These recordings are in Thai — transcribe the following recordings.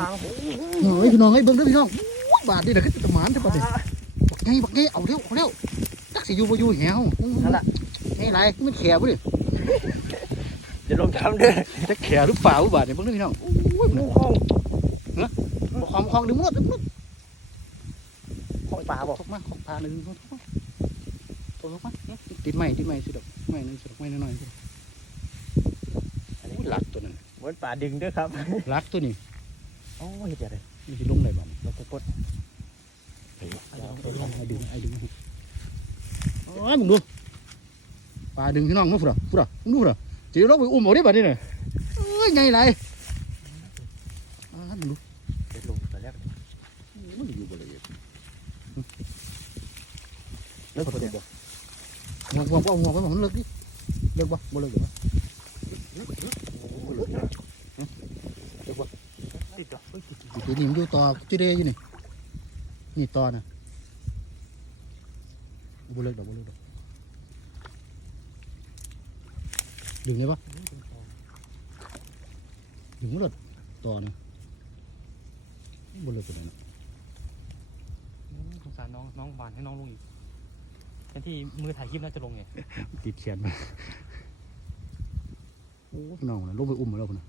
ฟังเฮ้ยพี่น้องเฮ้ยเบิ่งเด้อพี่น้องอู้บาทนี่แหละคือตะหมานใช่ปะเนี่ยบักไงบักไงเอาเร็วเอาเร็วจักสิอยู่บ่อยู่แหวนั่นแหละไงไรมันแขวบ่ดิจะลงทำเด้อจะแขวหรือเปล่าบาทเนี่ยเบิ่งเด้อพี่น้องอู้ยมันห้องบ่ความความดึงหมดดึงหมดห้องปลาบอกตกมาของปลาหนึ่งตกมาตกมาติดไม้ติดไม้สิดอกไม้หนึงสิดอกไม้น้อยๆสิอู้หลักตัวนั้นเหมือนปลาดึงเด้อครับหลักตัวนี้ โอ้ยเดี๋ยวเลยมันสิลงได้บ่ลงไปกดไอ้ดึงไอ้ดึงโอ้ยมึงดูปลาดึงพี่น้องมึงพุ่นอะพุ่นอะมึงดูพุ่นอะจีเราไปอุ้มเอาได้บัดนี้น่ะเอ้ยไงไรอ่ามึงดูเดี๋ยวลงไปแล้วมันอยู่บ่ละเอียดเลิกกดเดี๋ยวงวงงวงงวงงวงมันเลิกดิเลิกบ่บ่เลิกเหรอติดตัวเฮ้ยติด อยู่ ที่นี่มันอยู่ต่อจุดเดอยู่นี่นี่ต่อน่ะบ่เลิกดอกบ่เลิกดอกดึงได้ปะดึงมันเลิกต่อนี่บ่เลิกกันนะสงสารน้องน้องบานให้น้องลงอีกแทนที่มือถ่ายคลิปน่าจะลงไงติดเขียนมาโอ้พี่น้องนะลงไปอุ้มมาแล้วพุ่นนะ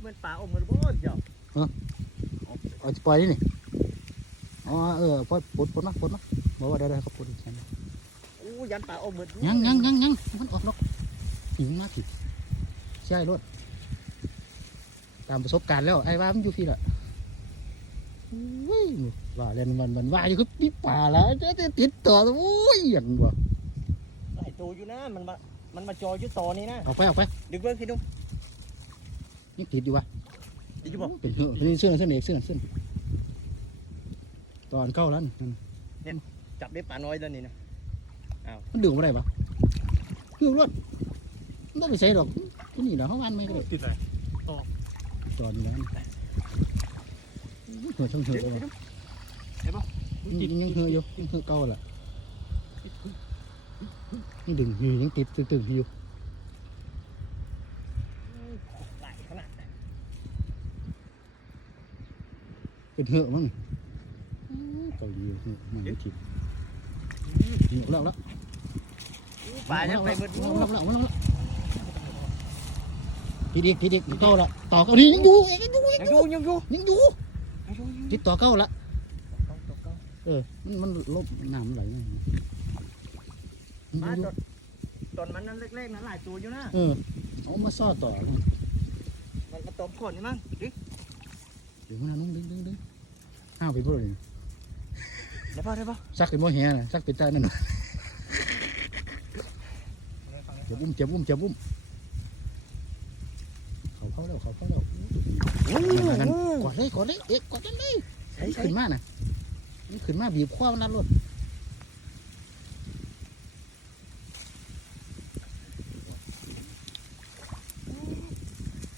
เหมือนปลาอมเหมือนบ่เดี๋ยว เอาจะปล่อยนี่นี่อ๋อเออปล่อยปลดปลดนะปลดนะบอกว่าได้ได้เขาปลดเขียนนะอู้ยันปลาอมเหมือนยังยังยังยังมันออกนกหิวมากผิดใช่รถตามประสบการณ์แล้วไอ้ว่ามันอยู่พี่ละอุ้ยว่าเล่นมันมันว่าอยู่คือปีป่าแล้วจะติดต่อโอ้ยอย่างวะหลายตัวอยู่นะมันมามันมาจอยอยู่ต่อนี่นะเอาไปเอาไปดึงเบิ้งพี่นุ่มยังติดอยู่วะ ดีอยู่บอกเป็นเหอะเป็นเสื้อเสื้อเอกเสื้อเสื้อตอนเก้าแล้วนั่นจับได้ปลาน้อยแล้วนี่นะมันดึงมาได้ปะดึงรถมันต้องไปใช้ดอกที่นี่เหรอเขาวันไม่ก็ได้ติดเลยตอนนี้แล้วหัวช่างเหอะเลยยังยังเหอะอยู่ยังเหอะเก่าแหละยังดึงอยู่ยังติดตึงๆอยู่ หลายขนาด เป็นเหอะมั้งเกาหลีเหอะมันไม่ติดเหอะแล้วแล้วปลายังไปหมดแล้วแล้วแล้วแล้วทีเด็กทีเด็กโตละต่อเกาหลียังอยู่ยังอยู่ยังอยู่ยังอยู่ยังอยู่ยังอยู่ติดต่อเก้าละต้องต้องต้องเออ มันมันลบน้ำไหลนะมาตอนตอนมันนั้นเล็กๆนั้นหลายตัวอยู่นะ เออ เอามาซ่อต่อ มันมาตอมขนนี่มั้งดึงเดี๋ยวมันนุ่งดึงดึงดึงห้าวไปบ่เลยได้ป่ะได้ป่ะซักเป็นบ่แห่น่ะซักเป็นตานั่นน่ะเจ็บอุ้มเจ็บอุ้มเจ็บอุ้มเขาเข้าแล้วเขาเข้าแล้วนั่นนั่นกดเลยกดเลยเอ๊ะกดเลยใช่ใช่ขึ้นมาน่ะนี่ขึ้นมาบีบคว้ามันนั่นรถ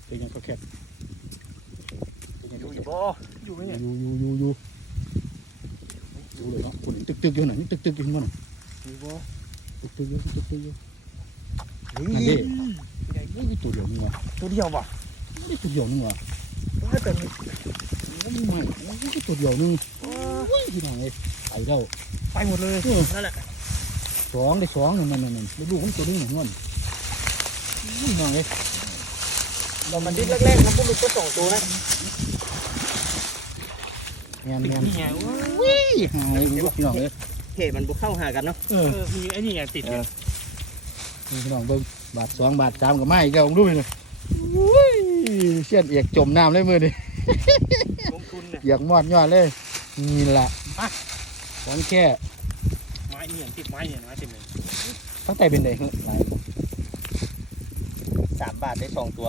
เป็นยังก็แคบ เป็นยังอก็ยู่แคอบยู่บ่อยู่ไหมอเนี่ยยู่อยู่อยู่อยู่อยู่เลยเนาะคนตึกตึกอยู่หน่อยตึกตึกอยู่ข้างบนน่ะอยู่บ่ตึกตึกอยู่ตึกตึกอยู่เฮ้ยนั่นดินี่มีตัวเดียวนี่วะตัวเดียวป่ะนี่ตัวเดียวนึงวะว่าแต่มีโอ้ยไม่โอ้ยตัวเดียวนึงโอ้ยพี่น้องเอ้ยไปแล้วไปหมดเลยนั่นแหละสองได้สองนั่นนั่นนั่นนั่นลูกมันตัวนึงหนึ่งงอนพี่น้องเอ้ยตอนมันดิ้นแรกๆมันก็หลุดก็สองตัวนะ แมนแมนนี่ไงวิ่งหายลูกพี่น้องเอ้ยเหตุมันบุกเข้าหากันเนาะเออเออมีไอ้นี่ไงติดเลยนี่พี่น้องเบิ่งบาทสองบาทสามก็ไม่อีกแล้วดูเลยอุ้ยเสียนเอียกจมน้ำเลยมือดิลงทุนเนี่ยอยากมอดยอดเลยนี่แหละของแค่ไม้เนี่ยติดไม้เนี่ยไม้เต็มเลยตั้งแต่เป็นเด็กหลายสามบาทได้สองตัว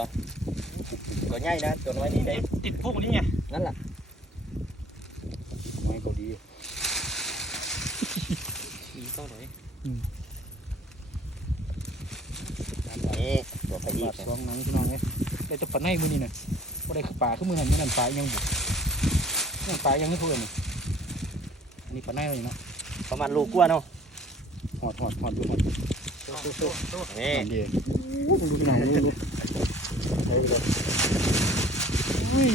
ตัวใหญ่นะตัวน้อยนี่ได้ติดพวกนี้ไงนั่นแหละ ไม่ก็ดี มีเท่า ไหร่นี่ตัวพยีบาทสองหนังพี่น้องเลยได้แตะปันให้มือนี่น่ะก็ได้คือป่าคือมือหันมือนั่นป่ายังบุกยังป่ายังไม่พูดเลยอันนี้ปันให้เลยเนาะประมาณโลกว่าเนาะหอดหอดหอดดูหอดนี่นั่นดีโอ้ดูพี่น้องดูดูได้เลยอุ้ย